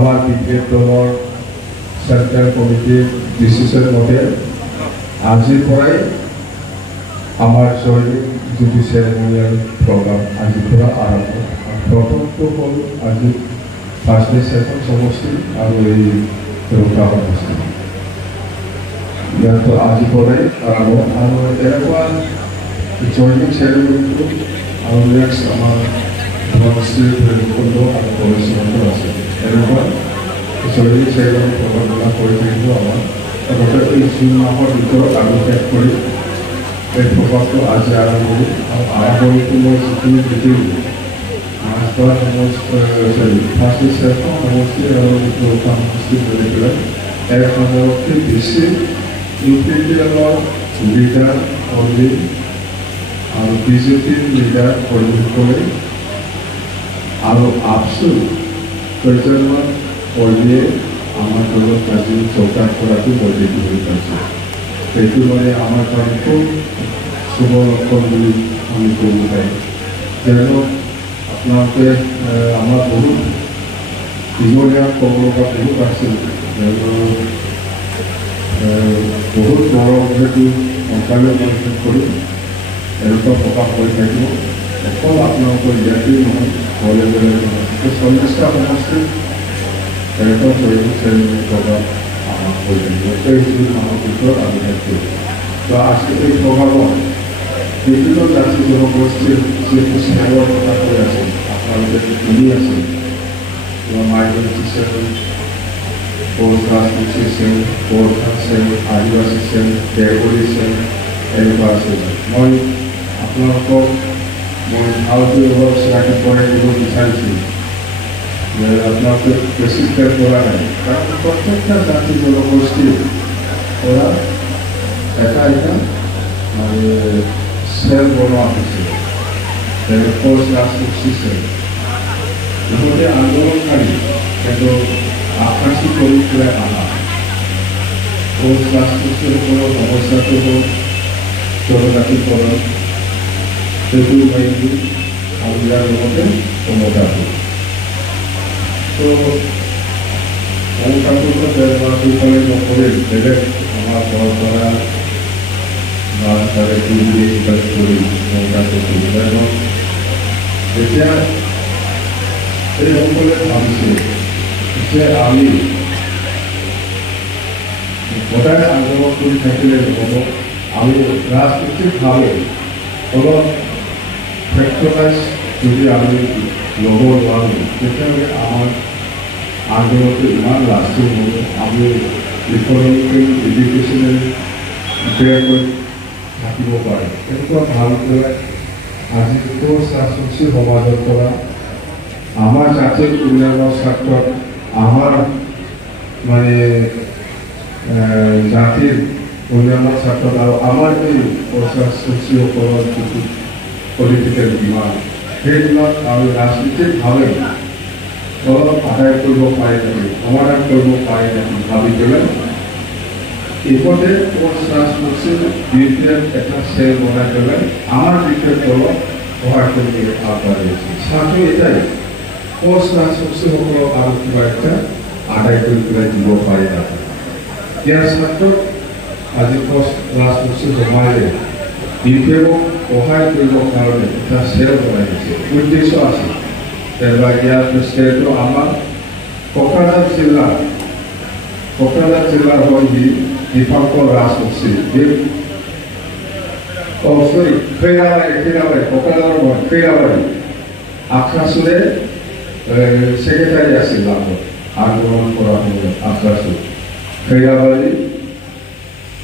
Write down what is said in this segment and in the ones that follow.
আমাৰ BPF দলৰ central কমিটিৰ ডিচিশ্যন মতে আজিৰ পৰাই আমাৰ জৈনিক যিটো চেৰেমনিয়েল প্ৰগ্ৰাম আজিৰ পৰা আৰম্ভ প্ৰথমটো হ'ল আজি ফাৰ্ষ্ট ছেকেণ্ড সমষ্টি আৰু এই ৰোকা সমষ্টি ইয়াতো আজিৰ পৰাই আৰম্ভ আৰু এনেকুৱা জৈনিক চেৰেমনিটো আৰু নেক্সট আমাৰ সমষ্টি ভৈৰৱকুণ্ড আৰু কলেজত আছে এনেকুৱা জৈনিক চেৰেমনি প্ৰগ্ৰামবিলাক কৰি থাকিব আমাৰ লগতে এই জুন মাহৰ ভিতৰত আমি শেষ কৰি এই প্ৰভাৱটো আজি আৰম্ভ কৰোঁ আৰু আৰম্ভণিটো মই যিখিনি বুজিলোঁ মাছখোৱা ফাৰ্ষ্ট ছেকেণ্ড সমষ্টি আৰু ৰোকা সমষ্টি বুলি পেলাই এক হাজাৰতকৈ বেছি ইউপিপিএলৰ লিডাৰ অনলি আৰু বিজেপিৰ লিডাৰ পৰিৱেশ কৰি আৰু আপচু কেইজনমান কৰ্মীয়ে আমাৰ দলত আজি যোগদান কৰাটো মই দেখিবলৈ পাইছোঁ সেইটো মানে আমাৰ কাৰণে খুব শুভ লক্ষণ বুলি আমি ক'ব পাৰিম যেন আপোনালোকে আমাৰ বহুত দীঘলীয়া ক'ব লগা বহুত আছিল বহুত গৌৰৱ সেইটো সোনকালে পৰিশোধ কৰি এনেকুৱা প্ৰকাশ কৰি থাকিব অকল আপোনালোকৰ ইয়াতেই নহয় বেলেগ বেলেগ নহয় 40টা সমষ্টিত এনেকুৱা জৈনিক চেৰেমনি প্ৰগ্ৰাম আমাৰ হৈ থাকিব 23 জুন মাহৰ ভিতৰত আমি শেষ কৰিম তো আজি এই প্ৰগ্ৰামত বিভিন্ন জাতি জনগোষ্ঠীৰ যিটো সেৱাৰ কথা কৈ আছে আপোনালোকে শুনি আছে মাইনৰিটি চেল প'ষ্ট ৰাজনীতি চেল বৰ্ষা চেল আদিবাসী চেল বেংগলী চেল এনেকুৱা আছে মই আপোনালোকক মই ভালকৈ অলপ চিনাকি কৰাই দিব বিচাৰিছোঁ যে আপোনালোকে বেছি খেল কৰা নাই কাৰণ প্ৰত্যেকটা জাতি জনগোষ্ঠীৰ পৰা এটা এটা মানে চেল বনোৱা হৈছে যেনে প'ষ্ট ৰাজনীতি চেল ইহঁতে আন্দোলনকাৰী কিন্তু আকাশী কৰি পেলাই অহা প'ষ্ট ৰাজনীতিসকলৰ সমস্যাটো হ'ল জনজাতিকৰণ সেইটো মাইকী আৰু ইয়াৰ লগতে ক্ষমতাটো তো ক্ষমতাটো দুফালে নকৰে বেলেগ আমাৰ ঘৰৰ পৰা বা তাৰে কৰি ক্ষমতাটো সুবিধা হওক এতিয়া এইসকলে ভাবিছে যে আমি সদায় আন্দোলন কৰি থাকিলে নহ'ব আমি ৰাজনৈতিকভাৱে অলপ ফেক্টৰাইজ যদি আমি ল'ব নোৱাৰোঁ তেতিয়াহ'লে আমাৰ আন্দোলনটো ইমান লাষ্টিং হ'ব আমি ইকনমিকেল এডুকেশ্যনেল প্ৰিপেয়াৰ থাকিব পাৰে তেনেকুৱা ভালকৈ আজি ৰাজনৈতিক সমাজৰ পৰা আমাৰ জাতিৰ উন্নয়নৰ ক্ষেত্ৰত আমাৰ মানে জাতিৰ উন্নয়নৰ ক্ষেত্ৰত আৰু আমাৰ এই সচিসকলৰ যিটো পলিটিকেল ডিমাণ্ড সেইবিলাক আমি ৰাজনীতিকভাৱে অলপ আদায় কৰিব পাৰি নেকি সমাধান কৰিব পাৰি নেকি ভাবি পেলাই ইফতে প'ষ্ট ৰাজনীতিৰ BPF এটা চেল বনাই পেলাই আমাৰ BPF দলক সহায় কৰিবলৈ আগবাঢ়ি আছে ছাত্ৰ এটাই প'ষ্ট ৰাজনীতিসকলক আৰু কিবা এটা আদায় কৰি পেলাই দিব পাৰি নাথাকে ইয়াৰ ক্ষেত্ৰত আজি প'ষ্ট ৰাজনীতি সমাজে BPFক সহায় কৰিবৰ কাৰণে এটা চেল বনাই দিছে উদ্দেশ্য আছে এবাৰ ইয়াৰ চেলটো আমাৰ কোকৰাঝাৰ জিলাৰ হয় দীপাংকৰ ৰাজবংশী চৰি খৈৰাবাৰী কোকৰাঝাৰৰ হয় খৈৰাবাৰী আখৰাচুৰে ছেক্ৰেটাৰী আছিল আগত আন্দোলন কৰা সময়ত আখৰাচুৰ খৈৰাবাৰী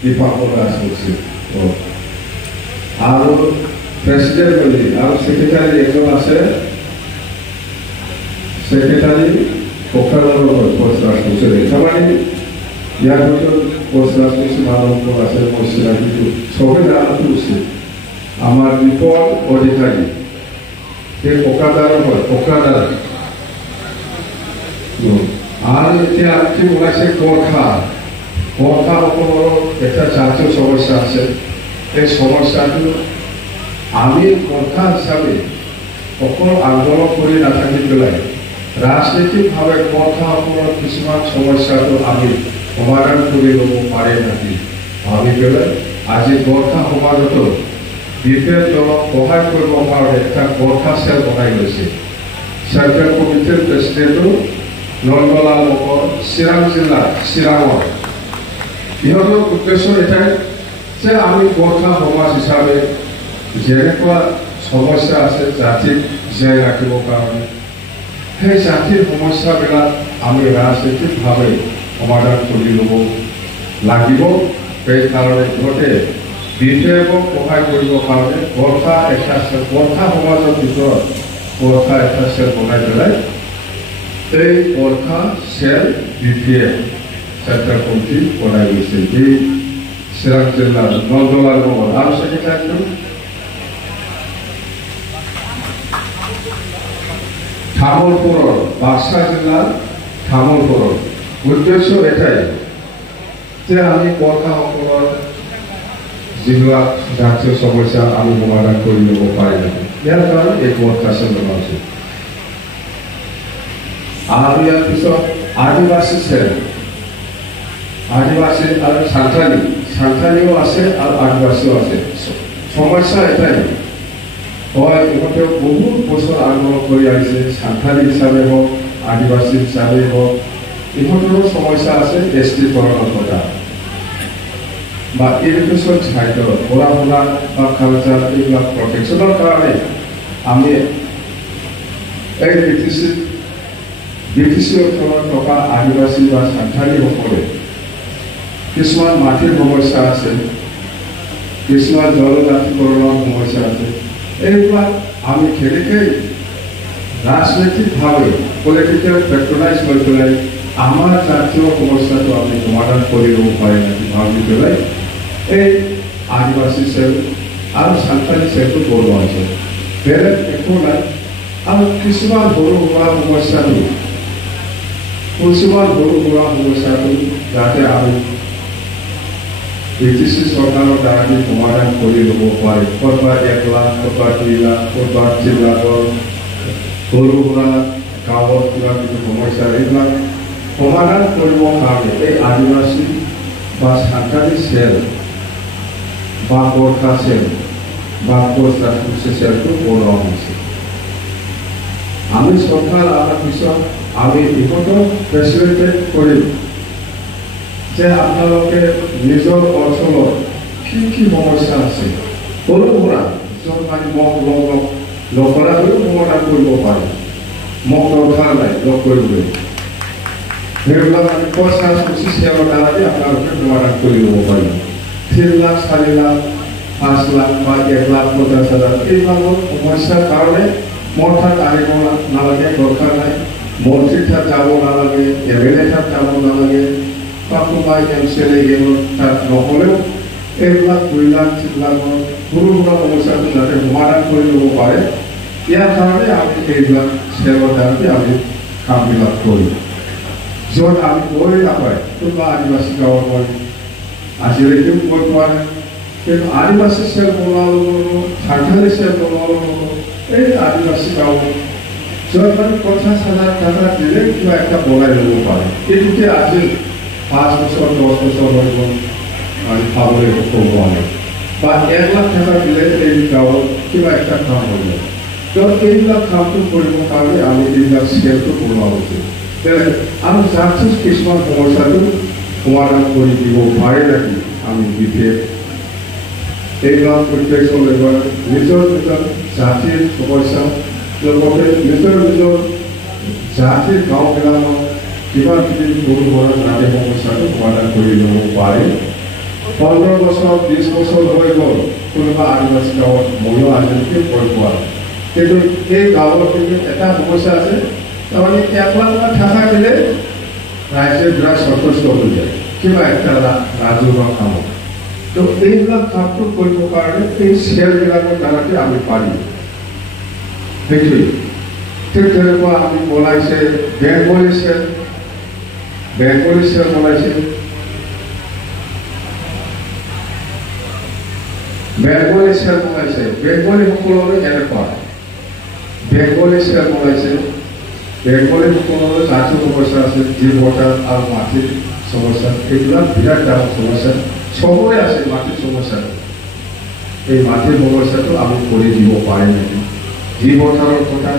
দীপাংকৰ ৰাজবংশী আৰু প্ৰেচিডেণ্ট বুলি আৰু ছেক্ৰেটাৰী এজন আছে ছেক্ৰেটাৰী কোকৰাঝাৰৰ হয় প'ষ্ট ৰাজবংশী তাৰমানে ইয়াৰ ভিতৰত প'ষ্ট ৰাজবংশী মানুহসকল আছে মই চিনাকিটো চবেই জানাটো উচিত আমাৰ বিপদ অধিকাৰী সেই কোকৰাঝাৰৰ হয় কোকৰাঝাৰ আৰু এতিয়া কি ওলাইছে গোৰ্খাসকলৰ এটা জাতীয় সমস্যা আছে এই সমস্যাটো আমি গোৰ্খা হিচাপে অকল আন্দোলন কৰি নাথাকি পেলাই ৰাজনৈতিকভাৱে কথাসকলৰ কিছুমান সমস্যাটো আমি সমাধান কৰি ল'ব পাৰে নেকি ভাবি পেলাই আজি গোৰ্খা সমাজতো BPF দলক সহায় কৰিবৰ কাৰণে এটা গোৰ্খা চেল বনাই লৈছে চেণ্ট্ৰেল কমিটিৰ প্ৰেচিডেণ্টো নন্দলাল লোকৰ চিৰাং জিলা চিৰাঙৰ ইহঁতৰ উদ্দেশ্য এটাই যে আমি গোৰ্খা সমাজ হিচাপে যেনেকুৱা সমস্যা আছে জাতিক জীয়াই ৰাখিবৰ কাৰণে সেই জাতিৰ সমস্যাবিলাক আমি ৰাজনৈতিকভাৱে সমাধান কৰি ল'ব লাগিব সেইকাৰণে ইহঁতে BPFক সহায় কৰিবৰ কাৰণে গোৰ্খা সমাজৰ ভিতৰত গোৰ্খা এটা চেল বনাই পেলাই এই Gorkha cell BPF central committee বনাই গৈছে এই চিৰাং জিলাৰ নন্দলাল নগৰ আৰু ছেক্ৰেটাৰীটো তামোলপুৰৰ বাক্সা জিলাৰ তামোলপুৰৰ উদ্দেশ্য এটাই যে আমি গোৰ্খাসকলৰ যিবিলাক জাতীয় সমস্যা আমি সমাধান কৰি ল'ব পাৰি নেকি ইয়াৰ কাৰণে এই গোৰ্খা চেল বনাইছোঁ আৰু ইয়াৰ পিছত আদিবাসী চেল আদিবাসী আৰু সান্থালীও আছে আৰু আদিবাসীও আছে সমস্যা এটাই হয় ইহঁতে বহুত বছৰ আন্দোলন কৰি আহিছে সান্থালী হিচাপে হওক আদিবাসী হিচাপে হওক ইহঁতৰো সমস্যা আছে ST কৰণৰ কথা বা এডুকেশ্যন চাইডৰ পঢ়া শুনা বা কালচাৰ এইবিলাক প্ৰটেকশ্যনৰ কাৰণে আমি এই BTC অঞ্চলত থকা আদিবাসী বা সান্থালীসকলে কিছুমান মাটিৰ সমস্যা আছে কিছুমান জনজাতিকৰণৰ সমস্যা আছে এইবিলাক আমি কেনেকৈ ৰাজনৈতিকভাৱে পলিটিকেল পেট্ৰনাইজ কৰি পেলাই আমাৰ জাতীয় সমস্যাটো আমি সমাধান কৰি ল'ব পাৰি নেকি ভাবি পেলাই এই আদিবাসী চেল আৰু সান্থালী চেলটো বনোৱা হৈছে বেলেগ একো নাই আৰু কিছুমান সৰু সুৰা সমস্যাটো যাতে আমি BTC চৰকাৰৰ দ্বাৰা সমাধান কৰি ল'ব পাৰে ক'ৰবাত 1 লাখ ক'ৰবাত 2 লাখ ক'ৰবাত 3 লাখৰ সৰু সুৰা গাঁৱৰ কিবা কিবি সমস্যা এইবিলাক সমাধান কৰিবৰ কাৰণে এই আদিবাসী বা সান্থালী চেল বা গোৰ্খা চেল বা পোষ্ট ৰাজবংশী চেলটো বনোৱা হৈছে আমি চৰকাৰ অহাৰ পিছত আমি ইহঁতক ফেচিলিটেট কৰিম যে আপোনালোকে নিজৰ অঞ্চলত কি সমস্যা আছে সৰু সুৰা য'ত মানে মোক লগ কৰালৈও সমাধান কৰিব পাৰে মোক দৰকাৰ নাই লগ কৰিবলৈ সেইবিলাক আমি পোষ্ট ৰাজবংশী চেলৰ দ্বাৰা আপোনালোকে সমাধান কৰি ল'ব পাৰিম 3 লাখ 4 লাখ 5 লাখ বা 1 লাখ 50,000 এইবিলাকৰ সমস্যাৰ কাৰণে মোৰ তাত আহিব নালাগে দৰকাৰ নাই মন্ত্ৰীৰ তাত যাব নালাগে MLA তাত যাব নালাগে বা কোনোবাই MCLA তাত নহ'লেও এইবিলাক 2 লাখ 3 লাখৰ সৰু সুৰা সমস্যাটো যাতে সমাধান কৰি ল'ব পাৰে ইয়াৰ কাৰণে আমি এইবিলাক চেলৰ দ্বাৰা আমি কামবিলাক কৰিম য'ত আমি গৈ নাপায় কোনোবা আদিবাসী গাঁৱৰ মই আজিলৈকেও গৈ পোৱা নাই কিন্তু আদিবাসী চেল বনোৱা সান্থালী চেল বনোৱা এই আদিবাসী গাঁও য'ত মানে 50,000 টকা দিলে কিবা এটা বনাই ল'ব পাৰে এইটোকে আজি 5 বছৰ 10 বছৰ হৈ গ'ল আমি পাবলৈ সক্ষম হোৱা নাই বা 1 লাখ টকা দিলে এই গাঁৱত কিবা এটা কাম হৈ যায় য'ত এইবিলাক কামটো কৰিবৰ কাৰণে আমি এইবিলাক চেলটো বনোৱা উচিত আৰু জাতিৰ কিছুমান সমস্যাটো সমাধান কৰি দিব পাৰে নেকি আমি BPF এইবিলাক প্ৰত্যেকজন নিজৰ জাতিৰ সমস্যা লগতে নিজৰ জাতিৰ গাঁওবিলাকক কিবা কিবি সৰু সুৰা জাতিৰ সমস্যাটো সমাধান কৰি ল'ব পাৰে 15 বছৰ 20 বছৰ হৈ গ'ল কোনোবা আদিবাসী গাঁৱত ময়ো আজিলৈকে গৈ পোৱা কিন্তু এই গাঁৱত কিন্তু এটা সমস্যা আছে তাৰমানে 1 লাখ টকা দিলে ৰাইজে বিৰাট সন্তুষ্ট হৈ যায় কিবা একটা ৰাজহুৱা কামত তো এইবিলাক কামটো কৰিবৰ কাৰণে এই চেলবিলাকৰ দ্বাৰাতে আমি পাৰিম সেইটোৱে ঠিক তেনেকুৱা আমি বনাইছে বেংগলী চেল বনাইছে বেংগলী সকলৰে এনেকুৱা বেংগলী চেল বনাইছে বেংগলী সকলের জাতীয় সমস্যা আছে, জি ভোটার আর মাটির সমস্যা, এগুলো বিরাট ডাঙর সমস্যা সবরে আছে। মাটির সমস্যা, এই মাটির সমস্যাটো আমি করে দিব পারি নাকি, জি ভোটারের কথা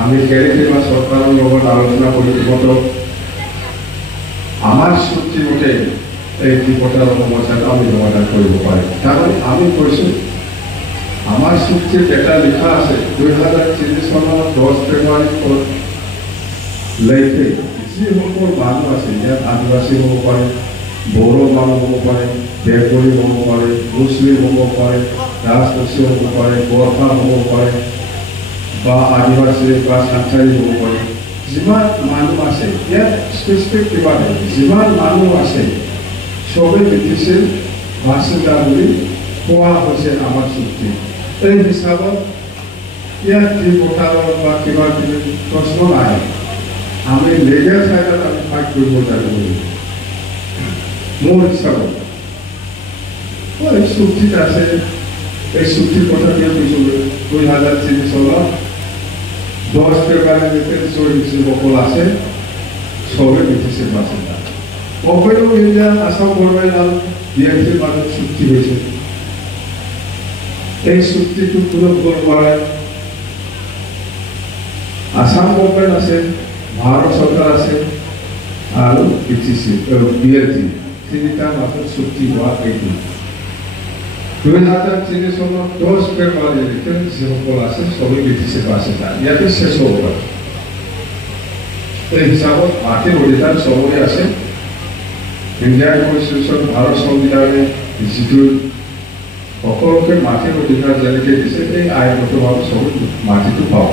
আমি কেনেকৈ বা সরকারের লগত আলোচনা করে মতো আমার চুক্তি মতে এই জি ভোটারের সমস্যাটা আমি সমাধান করব পারি। কারণ আমি কৈছো আমার চুক্তির যেটা লেখা আছে 2023 সনের 10 ফেব্রুয়ারি লেখে যিসকল মানুহ আছে, ইয়াত আদিবাসী হ'ব পাৰে, বড়ো মানুহ হ'ব পাৰে, বেংগলী হ'ব পাৰে, মুছলিম হ'ব পাৰে, ৰাজবংশী হ'ব পাৰে, গোৰ্খা হ'ব পাৰে বা আদিবাসী বা সান্থালী হ'ব পাৰে। যিমান মানুহ আছে ইয়াত স্পেচিফিক কিবা নাই, যিমান মানুহ আছে চবে ব্ৰিটিছে বাসিন্দা বুলি কোৱা হৈছে আমাৰ চুক্তি। এই হিচাপত ইয়াত যি ভোটাৰৰ বা কিবা কিবি প্ৰশ্ন নাই, আমি লিগেল সাইডত আমি ফাইট কৰিব জানিব লাগিব। মোৰ হিচাপত এই চুক্তিত আছে, এই চুক্তিৰ কথা দিয়া কৈছোঁ 2003 চনত 10 ফেব্ৰুৱাৰীলৈকে যিসকল আছে চবে ব্ৰিটিছে বাসিন্দা। অবৈধ ইণ্ডিয়া আসাম গভৰ্ণমেণ্ট আৰু BTC মাজত চুক্তি হৈছে। এই চুক্তিটো পূৰণ কৰিব পাৰে আসাম গভৰ্ণমেণ্ট আছে, ভাৰত চৰকাৰ আছে আৰু BTC BLT তিনিটাৰ মাজত চুক্তি হোৱা এইটো 2003 চনত 10 ফেব্ৰুৱাৰীলৈকে যিসকল আছে চবে BTC বাসিন্দা, ইয়াতে শেষ হ'ব পাৰে। এই হিচাপত মাটিৰ অধিকাৰ চবৰে আছে। ইণ্ডিয়ান কনষ্টিটিউশ্যন ভাৰত সংবিধানে যিটো সকলোকে মাটিৰ অধিকাৰ যেনেকৈ দিছে, এই আইনগতভাৱে চবে মাটিটো পাব,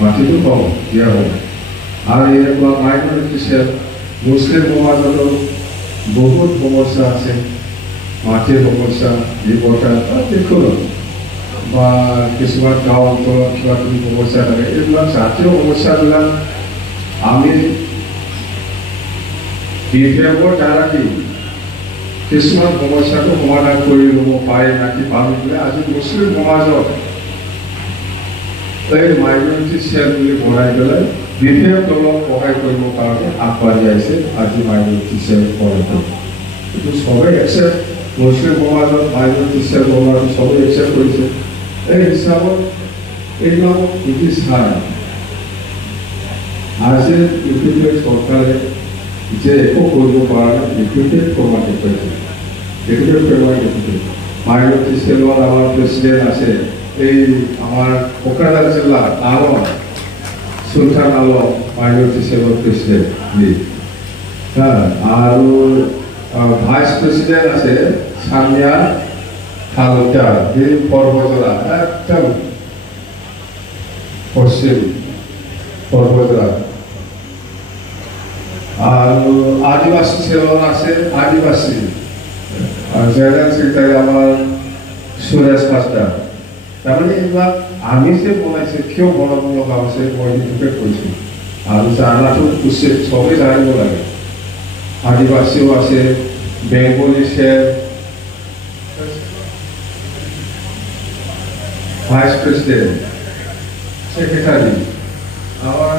মাটিটো পাব দিয়া হ'ব। আৰু এনেকুৱা মাইনৰিটি চেল মুছলিম সমাজতো বহুত সমস্যা আছে, মাটিৰ সমস্যা, ভোটাৰ যিকোনো বা কিছুমান গাঁও অঞ্চলত কিবা কিবি সমস্যা থাকে। এইবিলাক জাতীয় সমস্যাবিলাক আমি BPFৰ দ্বাৰা কি কিছুমান সমস্যাটো সমাধান কৰি ল'ব পাৰে নাকি পাৰোঁ বুলি আজি মুছলিম সমাজত এই মাইনৰিটি চেল বুলি বনাই পেলাই BPF দলক সহায় কৰিবৰ কাৰণে আগবাঢ়ি আহিছে। আজি মাইনৰিটি চেল কৰাটো এইটো চবেই একচেপ্ট, মুছলিম সমাজত মাইনৰিটি চেল বনোৱাটো চবেই একচেপ্ট কৰিছে। এই হিচাপত এইবিলাক ব্ৰিটিছ নাই। আজি BPF চৰকাৰে যে একো কৰিব পৰা নাই, BPF প্ৰমাণ দেখুৱাইছে। BPF প্ৰমাণ দেখুৱাইছে। মাইনৰিটি চেলৰ আমাৰ প্ৰেচিডেণ্ট আছে, এই আমাৰ কোকৰাঝাৰ জিলা আলম সুলতান আলম মাইনৰিটি চেলৰ প্ৰেচিডেণ্ট আৰু ভাইচ প্ৰেচিডেণ্ট আছে সামিয়া খালুকা, এই পৰ্বতৰা একদম পশ্চিম পৰ্বতৰা। আৰু আদিবাসী চেলৰ আছে, আদিবাসী জেনেৰেল ছেক্ৰেটাৰী আমাৰ সুৰেশ পাষ্টা। তাৰমানে এইবিলাক আমি যে বনাইছে, কিয় বনাব লগা হৈছে মই সেইটোকে কৈছোঁ। আৰু জানাটো উচিত, চবেই জানিব লাগে। আদিবাসীও আছে, Bengali cell, vice president, secretary, আমাৰ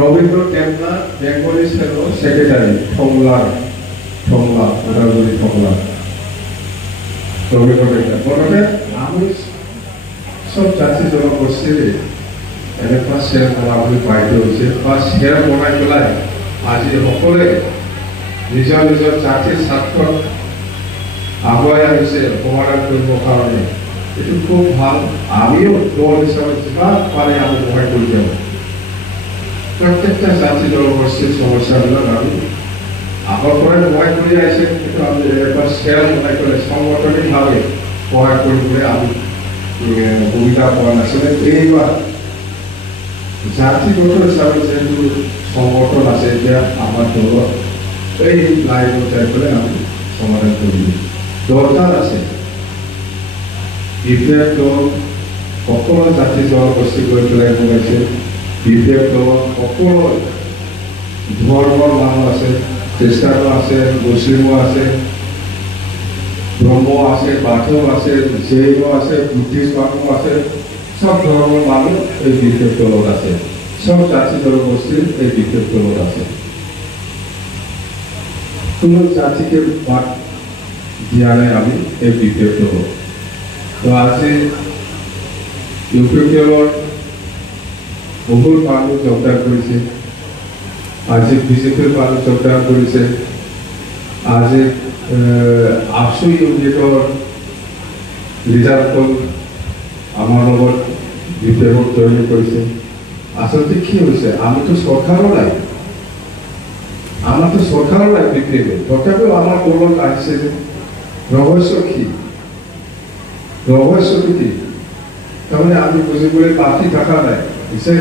ৰবীন্দ্ৰ টেমনা বেঙ্গলি সেলৰ সেক্ৰেটাৰি, টংলা ওদালগুৰি টংলা ৰবীন্দ্ৰ টেমনা। গতিকে আমি সব জাতি জনগোষ্ঠীৰ এনেকুৱা চেল বনাবলৈ বাধ্য হৈছে বা চেল বনাই পেলাই আজি সকলোৱে নিজৰ নিজৰ জাতিৰ স্বাৰ্থত আগুৱাই আহিছে সমাধান কৰিবৰ কাৰণে। এইটো খুব ভাল। আমিও দল হিচাপে যিমান পাৰে আমি সহায় কৰি যাওঁ। প্ৰত্যেকটা জাতি জনগোষ্ঠীৰ সমস্যাবিলাক আমি আগৰ পৰাই সহায় কৰি আহিছে, কিন্তু আমি এনেকুৱা চেল বনাই পেলাই সাংগঠনিকভাৱে সহায় কৰিবলৈ আমি সুবিধা পোৱা নাছিলে। এইবাৰ জাতিগত হিচাপে যিহেতু সংগঠন আছে, এতিয়া আমাৰ দলত এই লাইনত যাই পেলাই আমি সমাধান কৰিব দৰকাৰ আছে। BPF দল সকলো জাতি জনগোষ্ঠী গৈ পেলাই বনাইছে। BPF দলত সকলো ধৰ্মৰ মানুহ আছে, খ্ৰীষ্টানো আছে, মুছলিমো আছে, ব্ৰহ্ম আছে, বাথৌ আছে, জৈন আছে, বুদ্ধিষ্ট মানুহ আছে, সব ধৰণৰ মানুহ এই BPF দলত আছে, সব জাতি জনগোষ্ঠীৰ এই BPF দলত আছে। কোনো জাতিকে বাদ দিয়া নাই আমি এই BPF দলত। তো আজি ইউপিপিএলৰ বহুত মানুহ যোগদান কৰিছে, আজি বিজেপিৰ মানুহ যোগদান কৰিছে, আজি আফসু ইউনিটৰ লিডাৰসকল আমাৰ লগত BPF জইন কৰিছে। আচলতে কি হৈছে, আমিতো চৰকাৰো নাই, আমাৰতো চৰকাৰো নাই BPF, তথাপিও আমাৰ দলত আহিছে যে ৰহস্য কি, ৰহস্যটো কি? তাৰমানে আমি বুজিবলৈ বাকী থকা নাই। পিছে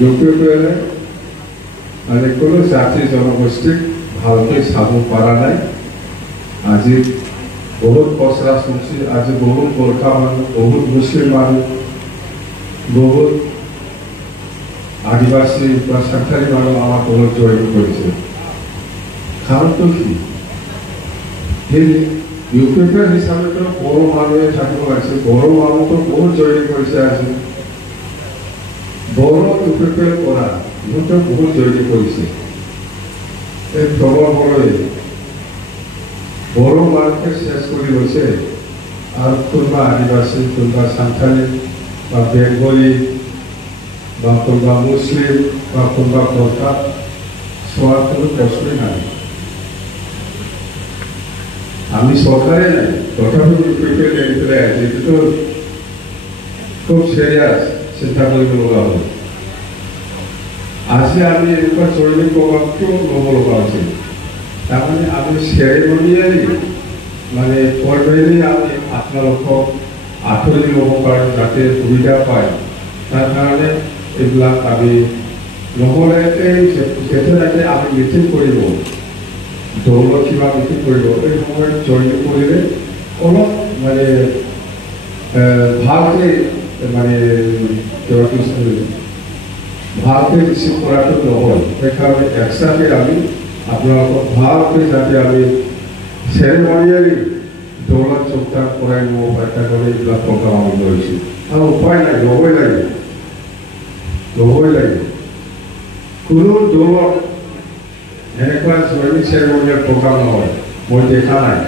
ইউপিপিএলে মানে কোনো জাতি জনগোষ্ঠীক ভালকৈ চাব পৰা নাই। আজি বহুত কচৰা শুনছি, আজি বহুত গোৰ্খা মানুহ, বহুত মুছলিম মানুহ, বহুত আদিবাসী বা সাঁওতালি মানুহ আমাৰ দলত জইন কৰিছে। কাৰণটো কি? সেই ইউপিপিএল হিচাপেতো বড়ো মানুহে থাকিব লাগিছে, বড়ো মানুহটো বহুত জইন কৰিছে। আজি বড়ো ইউপিপিএল কৰা ইহঁতে বহুত জইন কৰিছে। এই প্ৰবলভাৱে বড়ো মানুহকে শেষ কৰি লৈছে, আৰু কোনোবা আদিবাসী, কোনোবা সাঁওতালি বা বেংগলী বা কোনোবা মুছলিম বা কোনোবা গোৰ্খা চোৱাৰ কোনো প্ৰশ্নই নাই। আমি চৰকাৰে নাই, তথাপিও ইউপিপিএল এৰি পেলাই আহিছে। এইটোতো খুব চিৰিয়াছ চিন্তা কৰিব লগা হ'ল। আজি আমি এনেকুৱা জইনিং প্ৰগ্ৰাম কিয় ল'ব লগা হৈছিল? তাৰমানে আমি চেৰিমনিয়েলি মানে ফৰ্মেলি আমি আপোনালোকক আঁতৰি ল'ব পাৰোঁ, যাতে সুবিধা পায়। তাৰ কাৰণে এইবিলাক আমি নহ'লে এই যেতিয়ালৈকে আমি মিটিং কৰিব, দৌলত কিবা মিটিং কৰিব, এই সময়ত জইন কৰিলে অলপ মানে ভালকৈ মানে ভালকৈ ৰিচিভ কৰাটো নহয়। সেইকাৰণে এক্সট্ৰাকৈ আমি আপোনালোকক ভালকৈ যাতে আমি চেৰিমনিয়েলি দৌলত যোগদান কৰাই ল'ব পাৰে, তাৰকাৰণে এইবিলাক প্ৰগ্ৰাম আমি লৈছোঁ। আৰু উপায় নাই, ল'বই লাগিব, ল'বই লাগিব। কোনো দৌলত এনেকুৱা জইনিং চেৰিমনিয়েল প্ৰগ্ৰাম নহয়, মই দেখা নাই।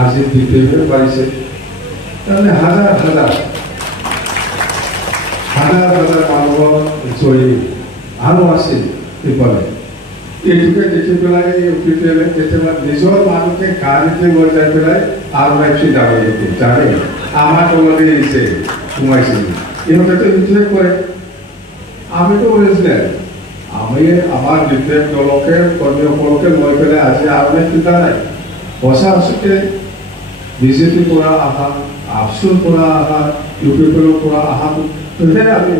আজি BPF পাৰিছে, তাৰমানে হাজাৰ হাজাৰ মানুহৰ জইনিং আৰু আছিল। সিফালে এইটোকে দেখি পেলাই ইউপিপিএলে কেতিয়াবা নিজৰ মানুহকে গাড়ীতে লৈ যাই পেলাই আৰু লাইফি ডাঙৰ জানে আমাৰ তলতে আহিছে সোমাইছিল। ইহঁতেতো এইটোৱে কয়, আমিতো অৰিজিনেল, আমি আমাৰ BPF দলকে কৰ্মীসকলকে লৈ পেলাই আজি আৰু কিবা নাই। সঁচা সঁচাকে বিজেপিৰ পৰা অহা, আফচুৰ পৰা অহা, ইউপিপিএলৰ পৰা অহা তোহে আমি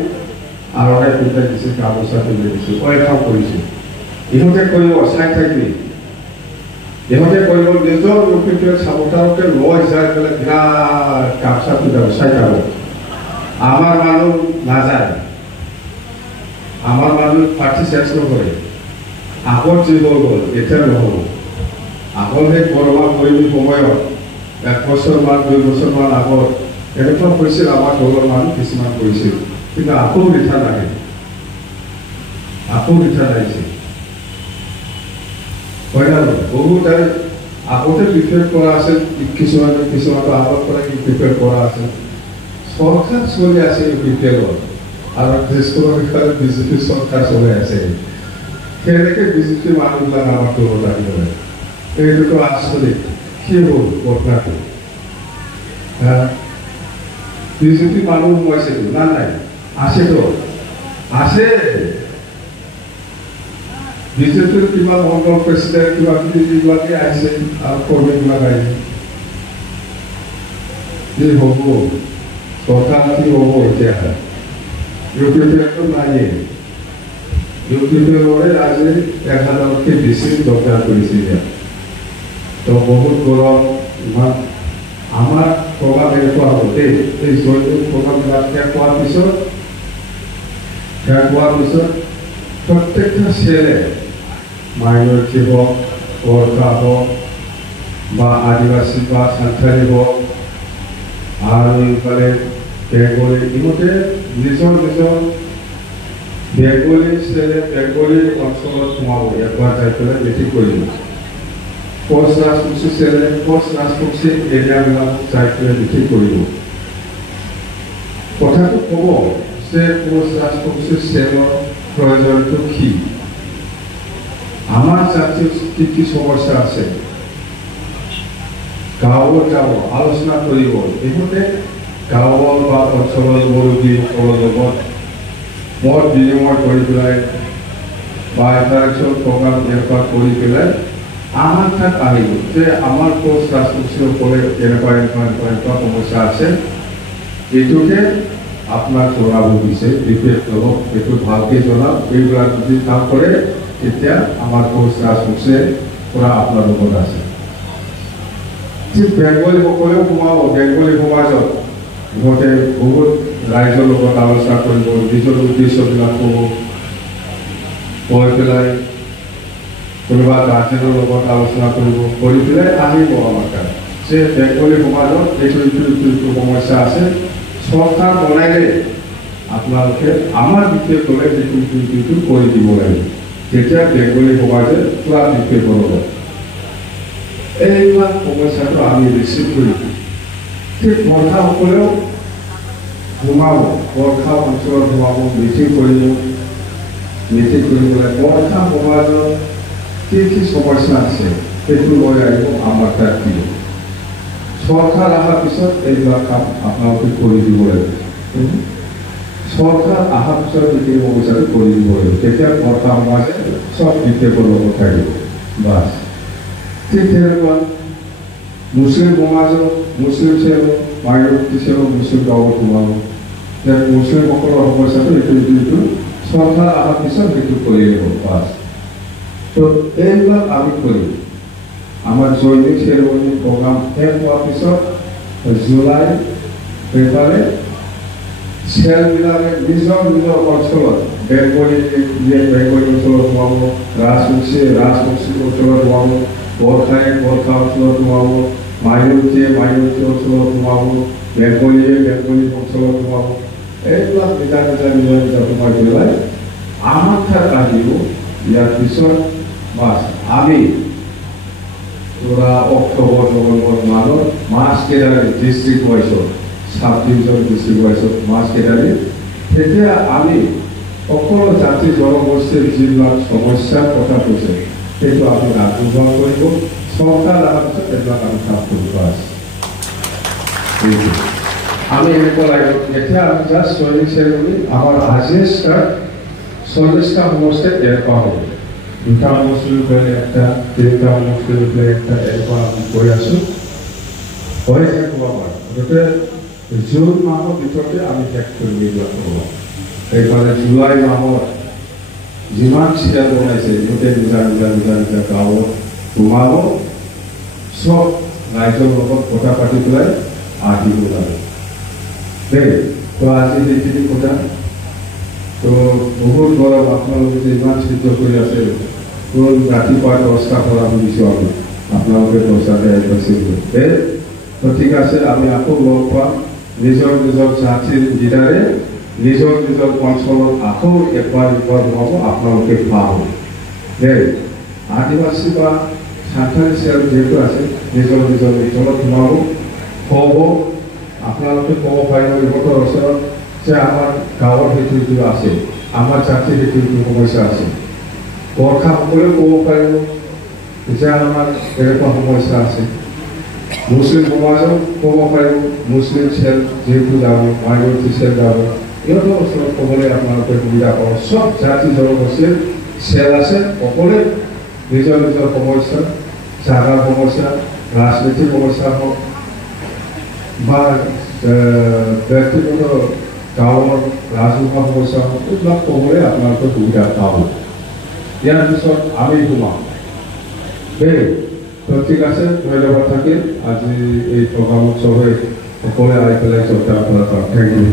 আৰণাই পিন্ধাই দিছোঁ, গামোচা পিন্ধাই দিছোঁ, কাম কৰিছোঁ। ইহঁতে কৰিব চাই থাকিবি, ইহঁতে কৰিব নিজৰ ইউপিপিএল চাপোৰ্টাৰকে লৈ যাই পেলাই বিৰাট গামোচা পিন্ধাব, চাই যাব। আমাৰ মানুহ নাযায়, আমাৰ মানুহ পাৰ্টি চেঞ্জ নকৰে। আগত যি হৈ গ'ল এতিয়া নহ'ব। আগত সেই কৰবা কৰিবি সময়ত 1 বছৰমান 2 বছৰমান আগত এনেকুৱা হৈছিল, আমাৰ দলৰ মানুহ কিছুমান কৰিছিল, কিন্তু আকৌ ৰিটাৰ্ণ আহে, আকৌ ৰিটাৰ্ণ আহিছে। হয় না? বহুত আগতে BPF কৰা আছে, কিছুমানটো আগত পৰা BPF কৰা আছে। চৰকাৰ চলি আছে BPFৰ, আৰু দেশৰ বিষয়ে বিজেপি চৰকাৰ চলাই আছে। সেনেকে বিজেপি মানুহবিলাক আমাৰ দলত আহিব লাগে। এইটোতো আচৰিত। কি হ'ল ঘটনাটো? বিজেপি মানুহ সোমাইছেতো না নাই? আছেতো, আছে। বিজেপিৰ কিবা মণ্ডল প্ৰেচিডেণ্ট কিবা কিবি যিবিলাকে আহিছে আৰু কৰ্মীবিলাক আহিছে। কি হ'ব চৰকাৰ, কি হ'ব এতিয়া? ইউপিপিএলটো নাইয়ে, ইউপিপিএলৰে আজি 1000তকৈ বেছি যোগদান কৰিছে ইয়াত। তো বহুত গৌৰৱ। ইমান আমাৰ প্ৰগ্ৰাম এনেকুৱা হ'ব দেই, এই জইনিং প্ৰগ্ৰামবিলাক শেষ হোৱাৰ পিছত প্ৰত্যেকটা চেলে মাইনৰিটি হওক, গোৰ্খা হওক, বা আদিবাসী বা সান্থালী হোক আৰ ইফালে বেঙ্গলি ইমতে নিজৰ বেঙ্গলি অঞ্চলত সোমাব একবাৰ যাই পেলাই মিটিং কৰিব কোচ ৰাজবংশী চেলে কোচ ৰাজবংশী এৰিয়াবিলাক যাই পেলাই মিটিং কৰিব কথাটো ক'ব যে কোচ ৰাজবংশী চেলৰ প্ৰয়োজনটো কি আমাৰ জাতীয় কি সমস্যা আছে গাঁৱত যাব আলোচনা কৰিব ইহঁতে গাঁৱৰ বা অঞ্চলৰ মুৰব্বীসকলৰ লগত মত বিনিময় কৰি পেলাই বা ইণ্টাৰেকশ্যন প্ৰগ্ৰাম এনেকুৱা কৰি পেলাই আমাৰ তাত আহিব যে আমাৰ কোচ ৰাজবংশীসকলে এনেকুৱা সমস্যা আছে এইটোকে আপোনাক জনাব দিছে বিশেষ অলপ এইটো ভালকৈ জনাওক এইবিলাক যদি কাম কৰে তেতিয়া আমাৰ কোচ ৰাজবংশীয়ে পৰা আপোনাৰ লগত আছে ঠিক বেঙ্গলীসকলেও সোমাব বেঙ্গলী সমাজত ইহঁতে বহুত ৰাইজৰ লগত আলোচনা কৰিব নিজৰ উদ্দেশ্যবিলাক কৈ পেলাই কোনোবা গাৰ্জেনৰ লগত আলোচনা কৰি পেলাই আহিব আমাৰ তাত যে বেঙ্গলী সমাজত এইটো সমস্যা আছে চৰকাৰ বনাইলে আপোনালোকে আমাৰ বিষয়ে ক'লে যিটো কৰি দিব লাগিব তেতিয়া বেঙ্গলী সমাজে পুৰা বিষয়ে কৰিব এইবিলাক সমস্যাটো আমি ৰিচিভ কৰিম ঠিক বৰ্ষাসকলেও সোমাব বৰ্ষা অঞ্চলত সোমাব মিটিং কৰিবলৈ বৰ্ষা সমাজত কি সমস্যা আছে সেইটো লৈ আহিব আমাৰ তাত দিব চৰকাৰ অহাৰ পিছত এইবিলাক কাম আপোনালোকে কৰি দিব লাগিব চৰকাৰ অহাৰ পিছত এইখিনি সমস্যাটো কৰি দিব লাগিব তেতিয়া বৰ্ষা সমাজে চব বিশেষৰ লগত থাকিব বাছ ঠিক তেনেকুৱা মুছলিম সমাজত মুছলিম চেল মাইনৰিটি চেল মুছলিম গাঁৱত সোমাব মুছলিমসকলৰ সমস্যাটো এইটো চৰকাৰ অহাৰ পিছত সেইটো কৰি দিব বাছ তো এইবিলাক আমি কৰিম আমাৰ জৈনিক চেৰেমনি প্ৰগ্ৰাম শেষ হোৱাৰ পিছত জুলাই সেইফালে চেলবিলাকে নিজৰ অঞ্চলত বেঙ্গলী অঞ্চলত সোমাব ৰাজবংশী অঞ্চলত সোমাব বৰ্ষা অঞ্চলত সোমাব মাইনৰিটিয়ে অঞ্চলত সোমাব বেঙ্গলীয়ে অঞ্চলত সোমাব এইবিলাক নিজা সোমাই পেলাই আমাৰ তাত আহিব ইয়াৰ পিছত বাছ আমি পুৰা অক্টোবৰ নৱেম্বৰ মাহত মাছ কেইটাৰে ডিষ্ট্ৰিক্ট ৱাইজত সাব ডিভিজন ডিষ্ট্ৰিক্ট ৱাইজত মাছ কেইটাৰে তেতিয়া আমি সকলো জাতি জনগোষ্ঠীৰ যিবিলাক সমস্যাৰ কথা কৈছে সেইটো আমি আগবঢ়োৱা কৰিব চৰকাৰ অহাৰ পিছত এইবিলাক আমি কাম কৰিব আছে আমি এনেকুৱা লাগিব এতিয়া আমি জাষ্ট জৈনিক চেৰেমনি আমাৰ আজিয়ে ষ্টাৰ্ট 40টা সমষ্টিত এনেকুৱা হ'ব দুটা সমষ্টিৰ পৰা একটা তিনিটা সমষ্টিৰ পৰা একটা এনেকুৱা আমি কৈ আছোঁ হৈ থাকিব পাৰে গতিকে জুন মাহৰ ভিতৰতে আমি শেষ কৰি এইবিলাক হ'ব সেইকাৰণে জুলাই মাহত যিমান চিৰিয়াল বনাইছে ইহঁতে নিজা গাঁৱত সোমাব চব ৰাইজৰ লগত কথা পাতি পেলাই আহিব লাগে দেই তো আজি সেইখিনি কথা তো বহুত গৰম আপোনালোকে যে ইমান চিন্তা কৰি আছে ৰাতিপুৱা 10টা পৰা বুজিছোঁ আমি আপোনালোকে 10টাতে আহিছিল তো ঠিক আছে আমি আকৌ লগ পাম নিজৰ জাতিৰ গীতাৰে নিজৰ অঞ্চলত আকৌ একবাৰ সোমাব আপোনালোকে পাব দেই আদিবাসী বা সান্থালী চেল যিহেতু আছে নিজৰ অঞ্চলত সোমাব ক'ব আপোনালোকে ক'ব পাৰিব ইহঁতৰ ওচৰত যে আমাৰ গাঁৱত সেইটো আছে আমাৰ জাতিৰ সেইটো সমস্যা আছে বৰ্ষাসকলেও ক'ব পাৰিব যে আমাৰ এনেকুৱা সমস্যা আছে মুছলিম সমাজেও ক'ব পাৰিব মুছলিম চেল যিহেতু যাব মাইনৰিটি চেল যাব ইহঁতৰ ওচৰত ক'বলৈ আপোনালোকে সুবিধা কৰক চব জাতি জনগোষ্ঠীৰ চেল আছে সকলোৱে নিজৰ সমস্যা জাগাৰ সমস্যা ৰাজনীতিৰ সমস্যা হওক বা ব্যক্তিগত গাঁৱৰ ৰাজহুৱা সমস্যা হওক এইবিলাক ক'বলৈ আপোনালোকে সুবিধা পাব ইয়াৰ পিছত আমি সোমাম দেই তো ঠিক আছে ধন্যবাদ থাকিল আজি এই প্ৰগ্ৰামত চবে সকলোৱে আহি পেলাই শ্ৰদ্ধা কৰা থেংক ইউ